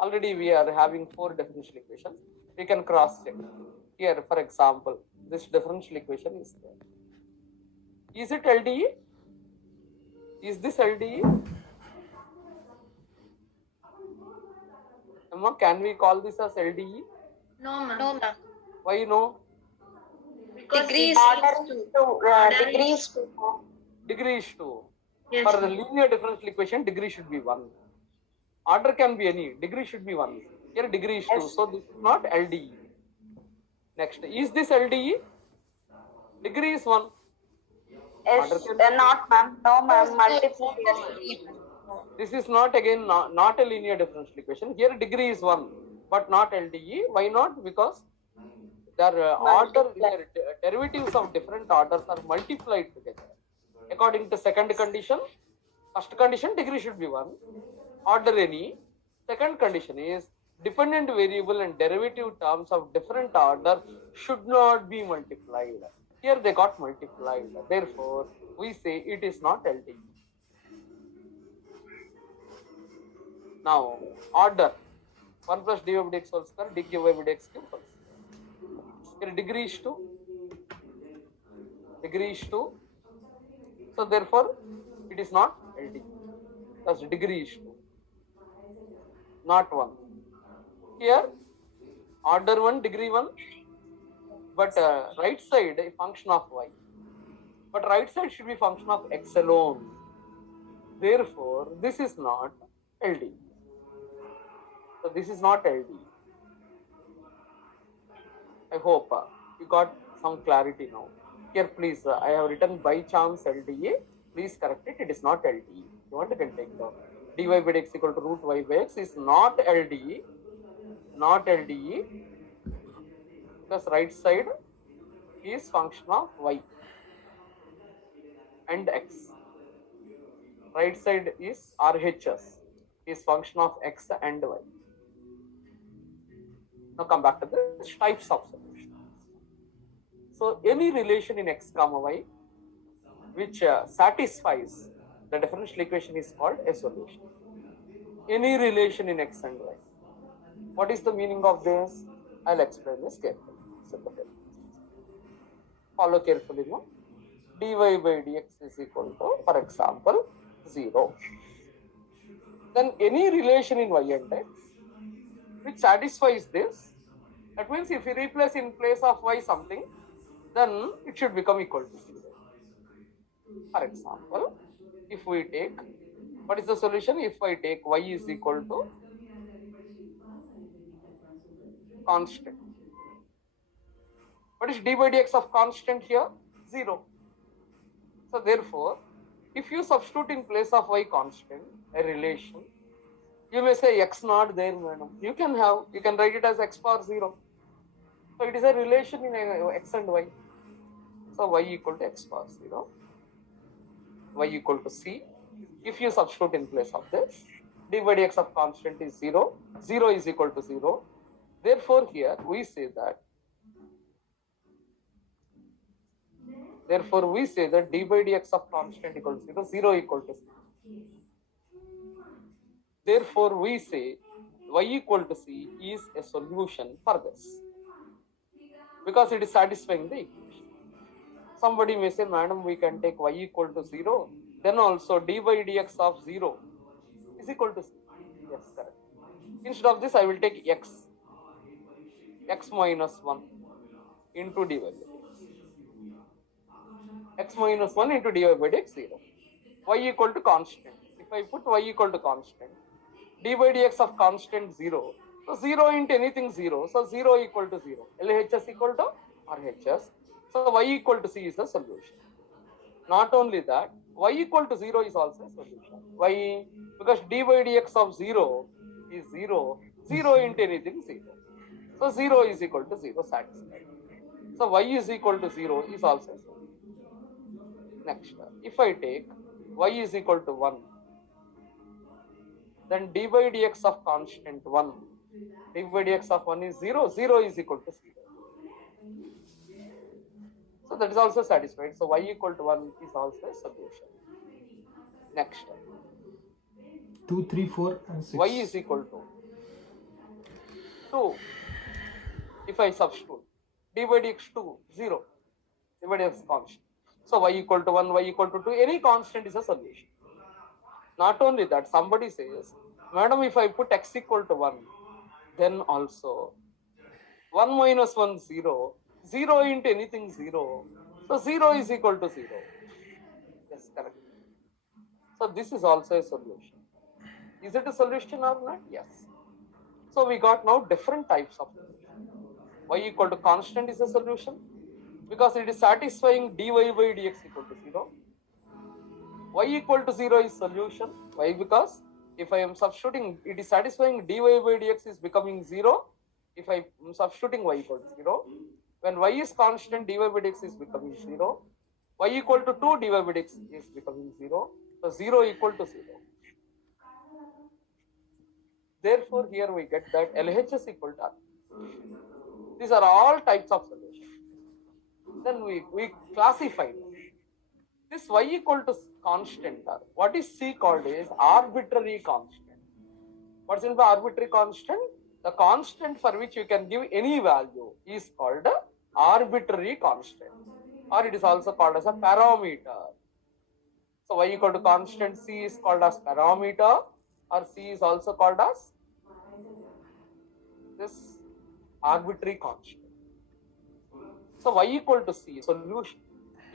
Already we are having 4 differential equations. We can cross check. Here, for example, this differential equation is there. Is it LDE? Is this LDE? Amma, can we call this as LDE? No, ma'am. No, ma'am. Why no? Because Degree is two. Degree is 2. Yes. For the linear differential equation, degree should be 1. Order can be any, degree should be 1. Here degree is 2, so this is not LDE. Next, is this LDE? Degree is 1. Yes, not ma'am. No ma'am. Multiple. This is not again not a linear differential equation. Here degree is 1, but not LDE. Why not? Because their derivatives of different orders are multiplied together. According to second condition, first condition degree should be 1. Order any. Second condition is dependent variable and derivative terms of different order should not be multiplied. Here they got multiplied. Therefore, we say it is not LDE. Now, order 1 plus dy by dx whole square, dq by dx cube whole square. Here degree is 2. Degree is 2. So, therefore, it is not LDE. Thus, degree is 2. Not 1. Here, order 1, degree 1. But right side a function of y. But right side should be function of x alone. Therefore, this is not LDE. So this is not LDE. I hope you got some clarity now. Here, please, I have written by chance LDE. Please correct it. It is not LDE. You want to can take down. dy by dx equal to root y by x is not LDE. Not LDE. Because right side is function of y and x. Right side is RHS, is function of x and y. Now come back to the types of solutions. So any relation in x comma y which satisfies the differential equation is called a solution. Any relation in x and y. What is the meaning of this? I'll explain this carefully. Follow carefully now. dy by dx is equal to, for example, 0. Then any relation in y and x which satisfies this, that means if we replace in place of y something, then it should become equal to 0. For example, if we take, what is the solution? If I take y is equal to constant. What is dy by dx of constant here? 0. So therefore, if you substitute in place of y constant a relation, you may say x not there, madam. You can write it as x power 0. So it is a relation in x and y. So y equal to x power 0, y equal to c. If you substitute in place of this, dy by dx of constant is 0, 0 is equal to 0. Therefore here we say that dy by dx of constant equal to 0, 0 equal to 0. Therefore, we say y equal to c is a solution for this because it is satisfying the equation. Somebody may say, madam, we can take y equal to 0, then also dy by dx of 0 is equal to c. Yes, correct. Instead of this, I will take x minus 1 into dy by dx. X minus 1 into dy by dx 0. Y equal to constant. If I put y equal to constant, dy by dx of constant 0. So 0 into anything 0. So 0 equal to 0. LHS equal to RHS. So y equal to c is the solution. Not only that, y equal to 0 is also a solution. Why? Because dy by dx of 0 is 0. 0 into anything 0. So 0 is equal to 0 satisfied. So y is equal to 0 is also a solution. Next, if I take y is equal to 1, then dy by dx of constant 1, dy by dx of 1 is 0, 0 is equal to 0. So that is also satisfied. So y equal to 1 is also a solution. Next, 2, 3, 4 and 6. y is equal to 2. If I substitute d by dx 2, 0. D by dx constant. So y equal to 1, y equal to 2, any constant is a solution. Not only that, somebody says, madam, if I put x equal to 1, then also 1 minus 1, 0. 0 into anything 0. So 0 is equal to 0. Yes, correct. So this is also a solution. Is it a solution or not? Yes. So we got now different types of solution. Y equal to constant is a solution because it is satisfying dy by dx equal to 0. Y equal to 0 is solution. Why? Because if I am substituting, it is satisfying dy by dx is becoming 0. If I am substituting y equal to 0, when y is constant, dy by dx is becoming 0. Y equal to 2, dy by dx is becoming 0. So 0 equal to 0. Therefore, here we get that LHS equal to R. These are all types of solutions. Then we classify them. This y equal to constant, what is C called is arbitrary constant. What's in the arbitrary constant? The constant for which you can give any value is called arbitrary constant, or it is also called as a parameter. So y equal to constant C is called as parameter, or C is also called as this arbitrary constant. So y equal to C solution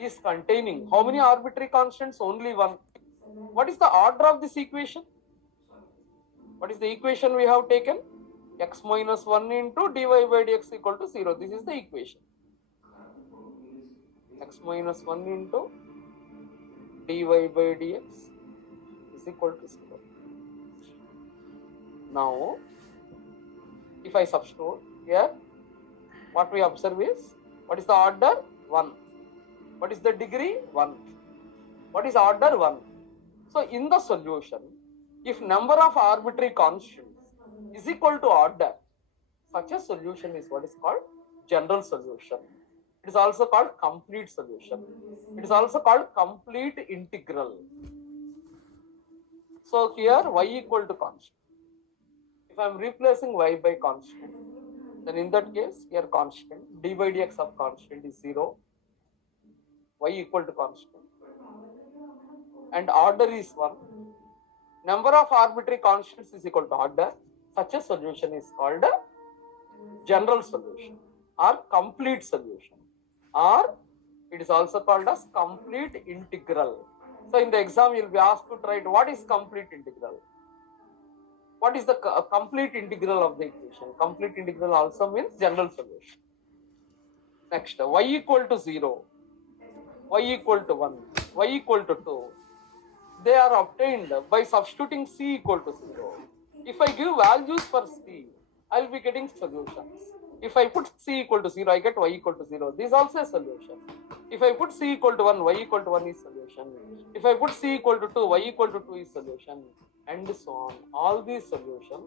is containing how many arbitrary constants? Only one. What is the order of this equation? What is the equation we have taken? X minus 1 into dy by dx equal to 0. This is the equation. X minus 1 into dy by dx is equal to 0. Now, if I substitute here, what we observe is, what is the order? 1. What is the degree? 1. What is order? 1. So, in the solution, if number of arbitrary constants is equal to order, such a solution is what is called general solution. It is also called complete solution. It is also called complete integral. So, here y equal to constant. If I am replacing y by constant, then in that case, here constant, d by dx of constant is 0, y equal to constant, and order is 1. Number of arbitrary constants is equal to order. Such a solution is called a general solution or complete solution, or it is also called as complete integral. So in the exam, you will be asked to write what is complete integral. What is the complete integral of the equation? Complete integral also means general solution. Next, y equal to 0, y equal to 1, y equal to 2. They are obtained by substituting c equal to 0. If I give values for c, I will be getting solutions. If I put c equal to 0, I get y equal to 0. This is also a solution. If I put c equal to 1, y equal to 1 is solution. If I put c equal to 2, y equal to 2 is solution. And so on. All these solutions,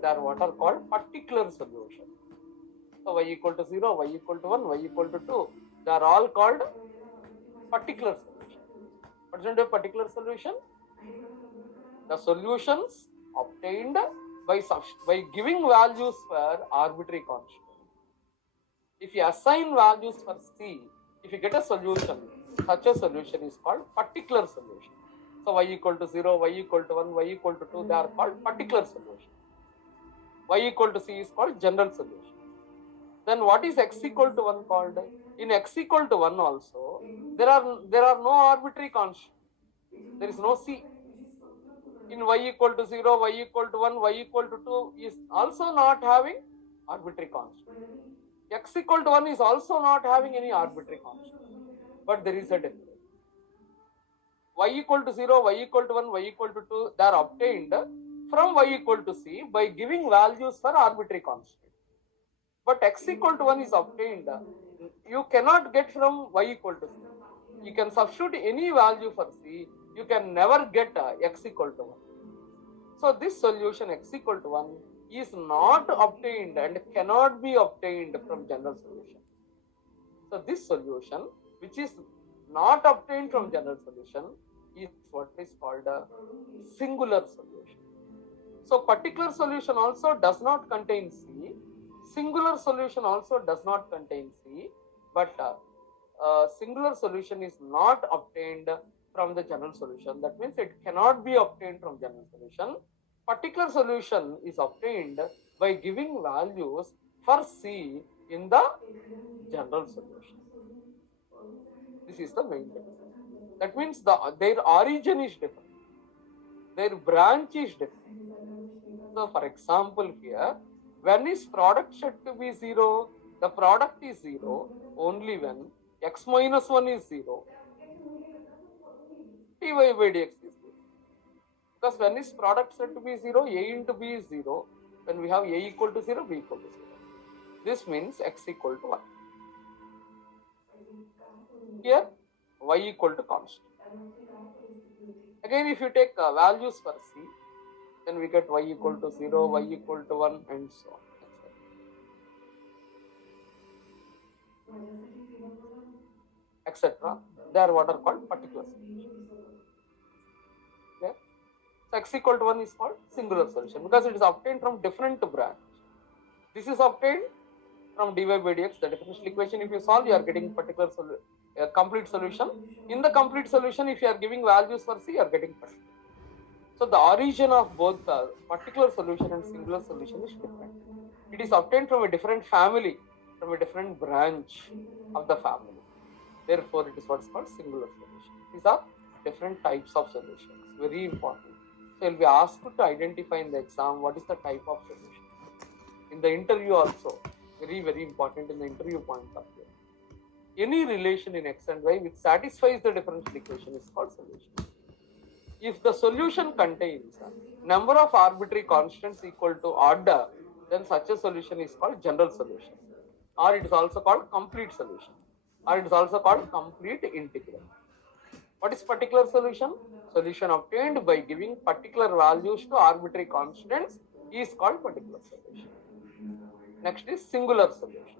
they are what are called particular solutions. So y equal to 0, y equal to 1, y equal to 2. They are all called particular solutions. What is a particular solution? The solutions obtained by giving values for arbitrary constant. If you assign values for c, if you get a solution, such a solution is called particular solution. So y equal to 0, y equal to 1, y equal to 2, they are called particular solution. Y equal to c is called general solution. Then what is x equal to 1 called? In x equal to 1 also, there are no arbitrary constants. There is no c. In y equal to 0, y equal to 1, y equal to 2 is also not having arbitrary constant. X equal to 1 is also not having any arbitrary constant. But there is a difference. Y equal to 0, y equal to 1, y equal to 2, they are obtained from y equal to c by giving values for arbitrary constant. But x equal to 1 is obtained, you cannot get from y equal to c. You can substitute any value for c, you can never get x equal to 1. So this solution x equal to 1 is not obtained and cannot be obtained from general solution. So this solution, which is not obtained from general solution, is what is called a singular solution. So particular solution also does not contain c, Singular solution also does not contain C, but singular solution is not obtained from the general solution. That means it cannot be obtained from general solution. Particular solution is obtained by giving values for C in the general solution. This is the main difference. That means their origin is different. Their branch is different. So for example here, when is product said to be 0? The product is 0 only when x minus 1 is 0, dy by dx is 0. Because when is product said to be 0? A into b is 0. When we have a equal to 0, b equal to 0. This means x equal to 1. Here y equal to constant. Again, if you take values for C, then we get y equal to 0, y equal to 1 and so on. Etc. They are what are called particular solutions. Okay? So x equal to 1 is called singular solution because it is obtained from different branch. This is obtained from dy by dx, the differential equation. If you solve, you are getting particular complete solution. In the complete solution, if you are giving values for C, you are getting particular. So the origin of both the particular solution and singular solution is different. It is obtained from a different family, from a different branch of the family. Therefore, it is what is called singular solution. These are different types of solutions. Very important. So, you will be asked to identify in the exam what is the type of solution. In the interview also, very, very important in the interview point of view. Any relation in x and y which satisfies the differential equation is called solution. If the solution contains number of arbitrary constants equal to order, then such a solution is called general solution, or it is also called complete solution, or it is also called complete integral. What is particular solution? Solution obtained by giving particular values to arbitrary constants is called particular solution. Next is singular solution.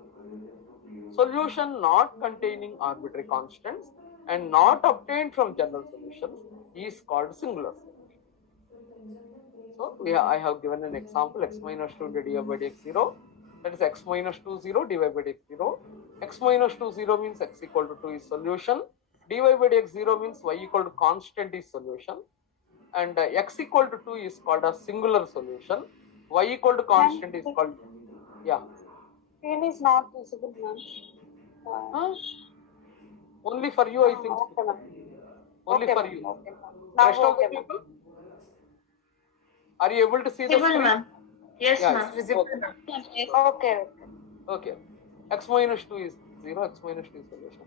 Solution not containing arbitrary constants and not obtained from general solution is called singular solution. So I have given an example, x minus 2 dy by dx 0. That is x minus 2 0 dy by dx 0. X minus 2 0 means x equal to 2 is solution. Dy by dx 0 means y equal to constant is solution. And x equal to 2 is called a singular solution. Y equal to constant is called, yeah. Screen is not visible, ma'am. Only for you, I think. Okay, ma'am. Only Okay, for ma'am. you. Okay, ma'am. Now, Rest of the okay, ma'am. people? Are you able to see the Visible, screen? ma'am. Yes, Yeah, ma'am. it's Visible, okay. ma'am. Okay. Okay. X minus 2 is 0, x minus 2 is solution.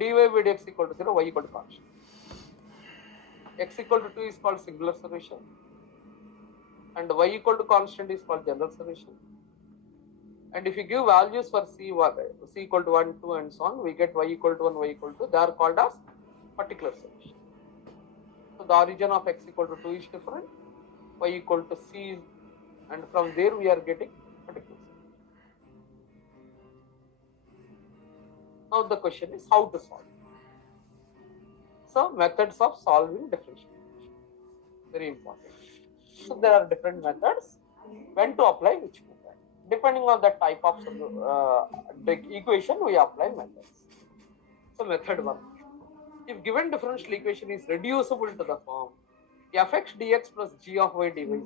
Dy by dx equal to 0, y equal to constant. X equal to 2 is called singular solution. And y equal to constant is called general solution. And if you give values for C equal to 1, 2 and so on, we get y equal to 1, y equal to, they are called as particular solution. So the origin of x equal to 2 is different, y equal to C, and from there we are getting particular solution. Now the question is how to solve. So methods of solving differential equation, very important. So there are different methods. When to apply which method? Depending on the type of equation, we apply methods. So method 1. If given differential equation is reducible to the form fx dx plus g of y dy 0,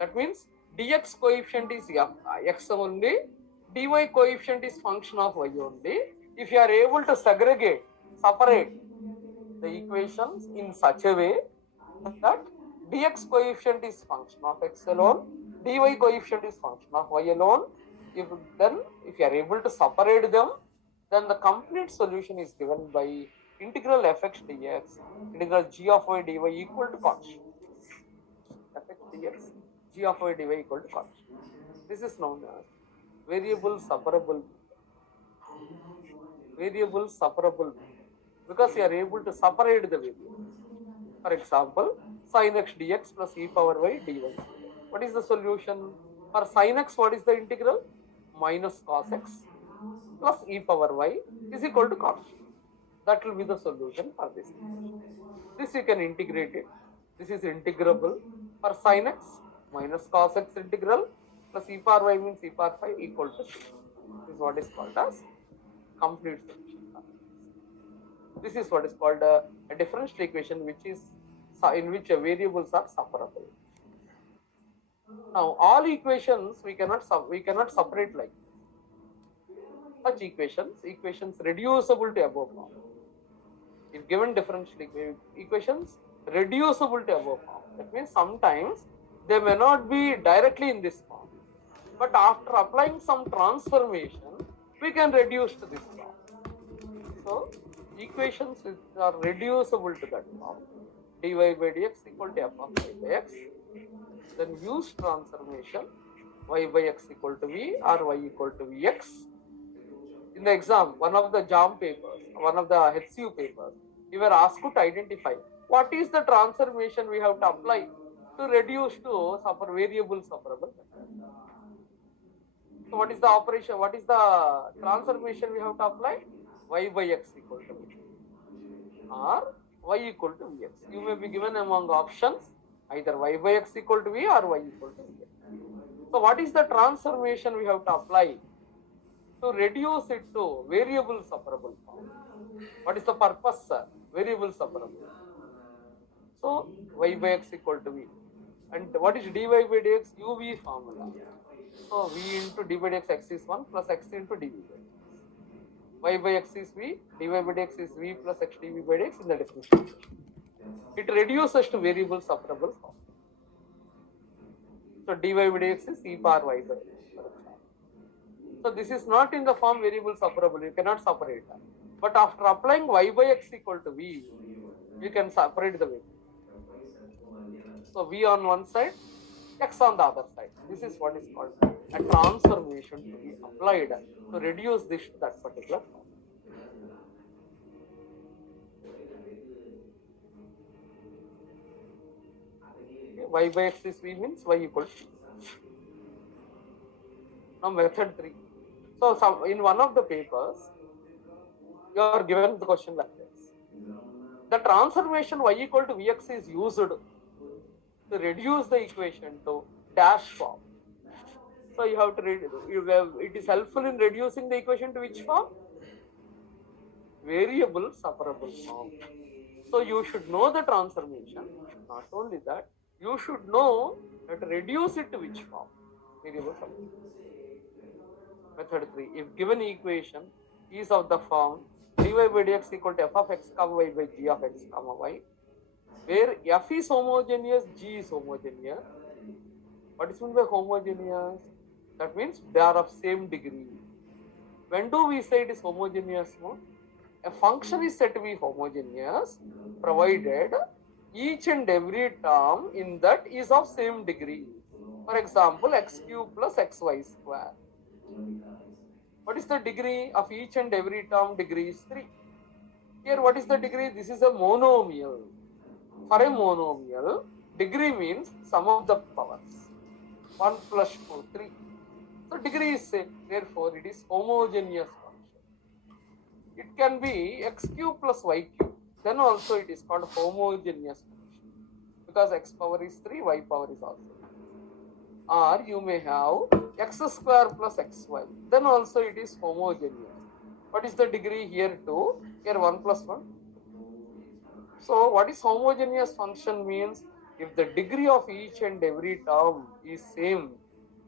that means dx coefficient is x only, dy coefficient is function of y only. If you are able to separate the equations in such a way that dx coefficient is function of x alone, dy coefficient is function of y alone, if you are able to separate them, then the complete solution is given by integral fx dx, integral g of y dy equal to constant. Fx dx, g of y dy equal to constant. This is known as variable separable. Variable separable, because you are able to separate the variable. For example, sin x dx plus e power y dy. What is the solution? For sin x, what is the integral? Minus cos x plus e power y is equal to constant. That will be the solution for this. This you can integrate it. This is integrable. For sin x, minus cos x integral plus e power y means e power 5 equal to 6. This is what is called as complete solution. This is what is called a differential equation in which variables are separable. Now all equations we cannot separate like this. Such equations reducible to above form. If given differential equations reducible to above form, that means sometimes they may not be directly in this form, but after applying some transformation, we can reduce to this form. So equations which are reducible to that form, dy by dx equal to f of y by x, then use transformation y by x equal to v or y equal to vx. In the exam, one of the JAM papers, one of the HCU papers, you were asked to identify what is the transformation we have to apply to reduce to variable separable method. So what is the operation? What is the transformation we have to apply? Y by x equal to v or y equal to vx. You may be given among options either y by x equal to v or y equal to vx. So what is the transformation we have to apply to reduce it to variable separable form? What is the purpose, sir? Variable separable. So y by x equal to v. And what is dy by dx? uv formula. So v into d by dx, x is 1 plus x into dv by dx. Y by x is v, dy by dx is v plus x dv by dx in the differential equation. It reduces to variable separable form. So dy by dx is e power y by x. So this is not in the form variable separable, you cannot separate that. But after applying y by x equal to v, you can separate the variable. So v on one side, x on the other side. This is what is called a transformation to be applied to reduce this to that particular form. Okay, y by x is v means y equal to v. Now method 3. So in one of the papers, you are given the question like this. The transformation y equal to vx is used to reduce the equation to dash form. So you have to it is helpful in reducing the equation to which form? Variable separable form. So you should know the transformation. Not only that, you should know that to reduce it to which form? Variable separable. Method 3. If given equation is of the form dy by dx equal to f of x comma y by g of x comma y, where f is homogeneous, g is homogeneous. What is meant by homogeneous? That means they are of same degree. When do we say it is homogeneous? No? A function is said to be homogeneous provided each and every term in that is of same degree. For example, x cube plus xy square. What is the degree of each and every term? Degree is 3. Here what is the degree? This is a monomial. For a monomial, degree means sum of the powers. 1 plus 2, 3. So degree is same. Therefore, it is homogeneous function. It can be x cube plus y cube. Then also it is called homogeneous function. Because x power is 3, y power is also 3. Or you may have x square plus xy. Then also it is homogeneous. What is the degree here 2? Here 1 plus 1. So what is homogeneous function means? If the degree of each and every term is same,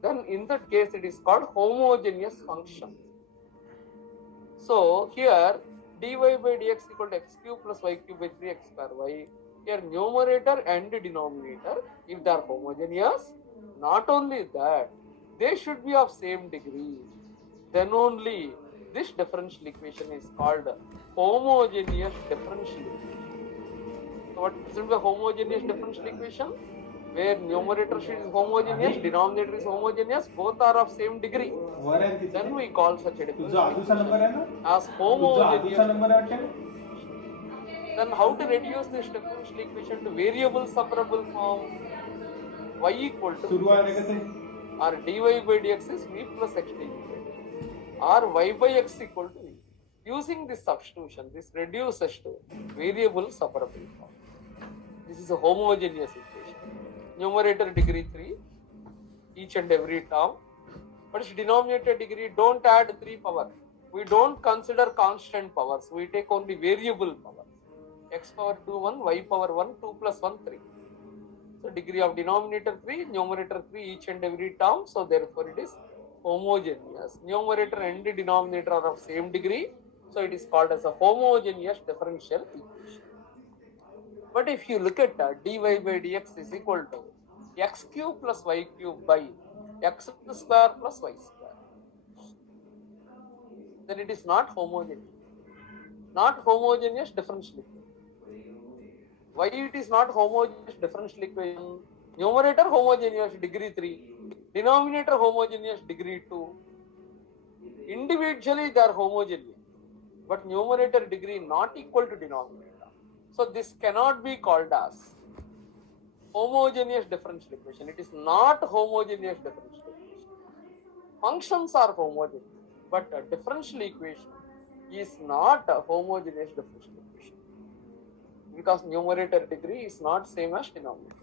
then in that case it is called homogeneous function. So here dy by dx equal to x cube plus y cube by 3x square y. Here numerator and denominator, if they are homogeneous, not only that, they should be of same degree. Then only this differential equation is called homogeneous differential equation. So what is the homogeneous differential equation? Where numerator is homogeneous, denominator is homogeneous, both are of same degree. Then we call such a differential equation as homogeneous. Then how to reduce this differential equation to variable separable form? Y equal to or dy by dx is v plus x dv by dx, or y by x equal to v. Using this substitution, this reduces to variable separable form. This is a homogeneous equation. Numerator degree 3, each and every term. But its denominator degree, don't add 3 power. We don't consider constant powers. We take only variable powers. X power 2, 1, y power 1, 2 plus 1, 3. So degree of denominator 3, numerator 3, each and every term. So therefore it is homogeneous. Numerator and denominator are of same degree. So it is called as a homogeneous differential equation. But if you look at dy by dx is equal to x cube plus y cube by x square plus y square, then it is not homogeneous. Not homogeneous differential equation. Why it is not homogeneous differential equation? Numerator homogeneous degree 3, denominator homogeneous degree 2. Individually they are homogeneous, but numerator degree not equal to denominator. So this cannot be called as homogeneous differential equation. It is not homogeneous differential equation. Functions are homogeneous, but a differential equation is not a homogeneous differential equation because numerator degree is not same as denominator.